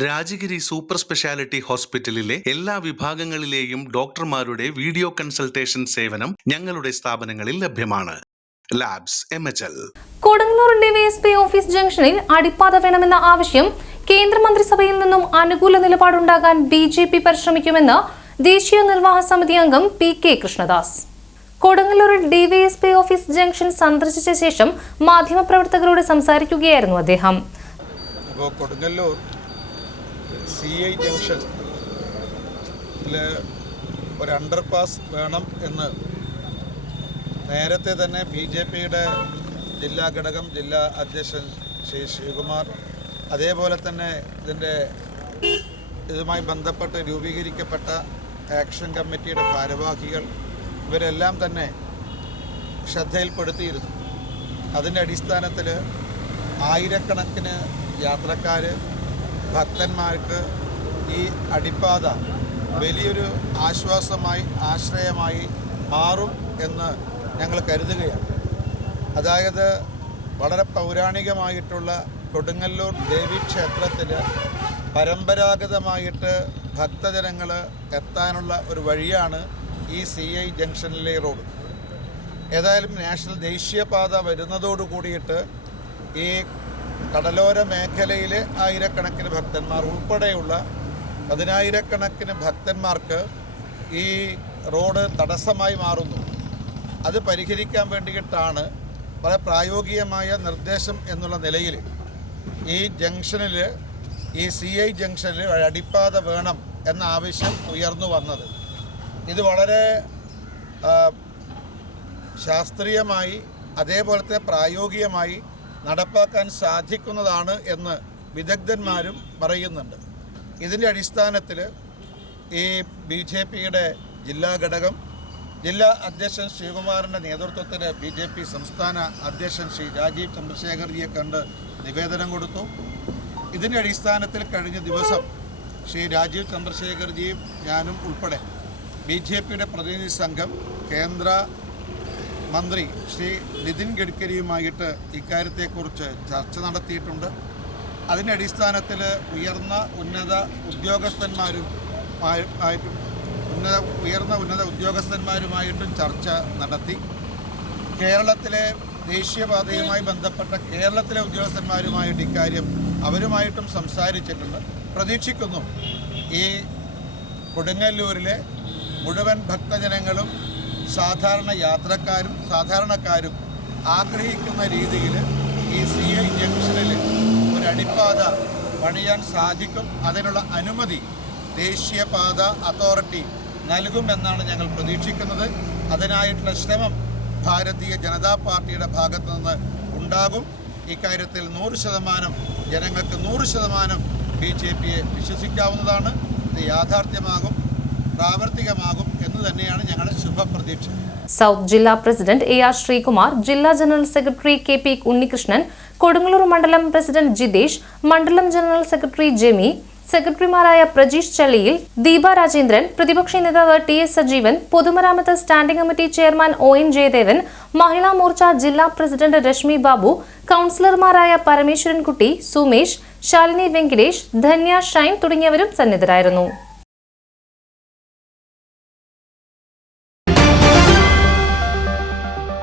Rajagiri super speciality ഹോസ്പിറ്റലിലെ എല്ലാ വിഭാഗങ്ങളിലെയും ഡോക്ടർമാരുടെ വീഡിയോ കൺസൾട്ടേഷൻ സേവനം ഞങ്ങളുടെ സ്ഥാപനങ്ങളിൽ ലഭ്യമാണ്. Labs M H L Kodungallur DYSP office ജംഗ്ഷനിൽ അടിപ്പാത വേണമെന്ന ആവശ്യം കേന്ദ്രമന്ത്രിസഭയിൽ നിന്നും അനുകൂല നിലപാടുണ്ടാകാൻ ബി ജെ പി പരിശ്രമിക്കുമെന്ന് ദേശീയ നിർവാഹ സമിതി അംഗം പി കെ കൃഷ്ണദാസ്. കൊടുങ്ങല്ലൂരിൽ ഡിവൈഎസ്പി ഓഫീസ് ജംഗ്ഷൻ സന്ദർശിച്ച ശേഷം മാധ്യമപ്രവർത്തകരോട് സംസാരിക്കുകയായിരുന്നു അദ്ദേഹം. അപ്പോൾ കൊടുങ്ങല്ലൂർ സി ഐ ജംഗ്ഷൻ ഒരു അണ്ടർപാസ് വേണം എന്ന്. നേരത്തെ തന്നെ ബി ജെ പിയുടെ ജില്ലാ ഘടകം ജില്ലാ അധ്യക്ഷൻ ശ്രീ ശിവകുമാർ അതേപോലെ തന്നെ ഇതിന്റെ ഇതുമായി ബന്ധപ്പെട്ട് രൂപീകരിക്കപ്പെട്ട ആക്ഷൻ കമ്മിറ്റിയുടെ ഭാരവാഹികൾ ഇവരെല്ലാം തന്നെ ശ്രദ്ധയിൽപ്പെടുത്തിയിരുന്നു. അതിന്റെ അടിസ്ഥാനത്തിൽ ആയിരക്കണക്കിന് യാത്രക്കാർ ഭക്തന്മാർക്ക് ഈ അടിപ്പാത വലിയൊരു ആശ്വാസമായി ആശ്രയമായി മാറും എന്ന് ഞങ്ങൾ കരുതുകയാണ്. അതായത് വളരെ പൗരാണികമായിട്ടുള്ള കൊടുങ്ങല്ലൂർ ദേവീക്ഷേത്രത്തിൽ പരമ്പരാഗതമായിട്ട് ഭക്തജനങ്ങൾ എത്താനുള്ള ഒരു വഴിയാണ് ഈ സി ഐ ജംഗ്ഷനിലെ റോഡ്. ഏതായാലും നാഷണൽ ദേശീയപാത വരുന്നതോടു കൂടിയിട്ട് ഈ കടലോര മേഖലയിലെ ആയിരക്കണക്കിന് ഭക്തന്മാർ ഉൾപ്പെടെയുള്ള പതിനായിരക്കണക്കിന് ഭക്തന്മാർക്ക് ഈ റോഡ് തടസ്സമായി മാറുന്നു. അത് പരിഹരിക്കാൻ വേണ്ടിയിട്ടാണ് വളരെ പ്രായോഗികമായ നിർദ്ദേശം എന്നുള്ള നിലയിൽ ഈ ജംഗ്ഷനിൽ ഈ സി ഐ ജംഗ്ഷനിൽ അടിപ്പാത വേണം എന്ന ആവശ്യം ഉയർന്നു വന്നത്. ഇത് വളരെ ശാസ്ത്രീയമായി അതേപോലത്തെ പ്രായോഗികമായി നടപ്പാക്കാൻ സാധിക്കുന്നതാണ് എന്ന് വിദഗ്ധന്മാരും പറയുന്നുണ്ട്. ഇതിന്റെ അടിസ്ഥാനത്തിൽ ഈ ബി ജെ പിയുടെ ജില്ലാ ഘടകം ജില്ലാ അധ്യക്ഷൻ ശ്രീകുമാറിന്റെ നേതൃത്വത്തിൽ ബി ജെ പി സംസ്ഥാന അധ്യക്ഷൻ ശ്രീ രാജീവ് ചന്ദ്രശേഖർജിയെ കണ്ട് നിവേദനം കൊടുത്തു. ഇതിന്റെ അടിസ്ഥാനത്തിൽ കഴിഞ്ഞ ദിവസം ശ്രീ രാജീവ് ചന്ദ്രശേഖർജിയും ഞാനും ഉൾപ്പെടെ ബി ജെ പിയുടെ പ്രതിനിധി സംഘം കേന്ദ്ര മന്ത്രി ശ്രീ നിതിൻ ഗഡ്കരിയുമായിട്ട് ഇക്കാര്യത്തെക്കുറിച്ച് ചർച്ച നടത്തിയിട്ടുണ്ട്. അതിന്റെ അടിസ്ഥാനത്തിൽ ഉയർന്ന ഉന്നത ഉദ്യോഗസ്ഥന്മാരും ആയിട്ടും ഉന്നത ഉയർന്ന ഉന്നത ഉദ്യോഗസ്ഥന്മാരുമായിട്ടും ചർച്ച നടത്തി. കേരളത്തിലെ ദേശീയപാതയുമായി ബന്ധപ്പെട്ട കേരളത്തിലെ ഉദ്യോഗസ്ഥന്മാരുമായിട്ട് ഇക്കാര്യം അവരുമായിട്ടും സംസാരിച്ചിട്ടുണ്ട്. പ്രതീക്ഷിക്കുന്നു ഈ കൊടുങ്ങല്ലൂരിലെ മുഴുവൻ ഭക്തജനങ്ങളും സാധാരണ യാത്രക്കാരും സാധാരണക്കാരും ആഗ്രഹിക്കുന്ന രീതിയിൽ ഈ സി ഐ ജംഗ്ഷനിൽ ഒരു പണിയാൻ സാധിക്കും. അതിനുള്ള അനുമതി ദേശീയപാത അതോറിറ്റി നൽകുമെന്നാണ് ഞങ്ങൾ പ്രതീക്ഷിക്കുന്നത്. അതിനായിട്ടുള്ള ശ്രമം ഭാരതീയ ജനതാ പാർട്ടിയുടെ ഭാഗത്തു നിന്ന് ഉണ്ടാകും. ഇക്കാര്യത്തിൽ നൂറ് ശതമാനം ജനങ്ങൾക്ക് നൂറ് ശതമാനം ബി ജെ പിയെ വിശ്വസിക്കാവുന്നതാണ്. ഇത് യാഥാർത്ഥ്യമാകും. പ്രാവർത്തികമാകും എന്ന് തന്നെയാണ് ഞങ്ങളുടെ ശുഭപ്രതീക്ഷ. സൗത്ത് ജില്ലാ പ്രസിഡന്റ് എ ആർ ശ്രീകുമാർ ജില്ലാ general secretary K P Unnikrishnan Kodungallur മണ്ഡലം പ്രസിഡന്റ് ജിതേഷ് മണ്ഡലം ജനറൽ സെക്രട്ടറി ജെമി സെക്രട്ടറിമാരായ പ്രജീഷ് ചള്ളിയിൽ ദീപ രാജേന്ദ്രൻ പ്രതിപക്ഷ നേതാവ് ടി എസ് സജീവൻ പൊതുമരാമത്ത് standing committee chairman O N Jayadevan Mahila Morcha ജില്ലാ പ്രസിഡന്റ് രശ്മി ബാബു കൌൺസിലർമാരായ പരമേശ്വരൻകുട്ടി സുമേഷ് ശാലിനി വെങ്കിടേഷ് ധന്യ ഷൈൻ തുടങ്ങിയവരും സന്നിധരായിരുന്നു.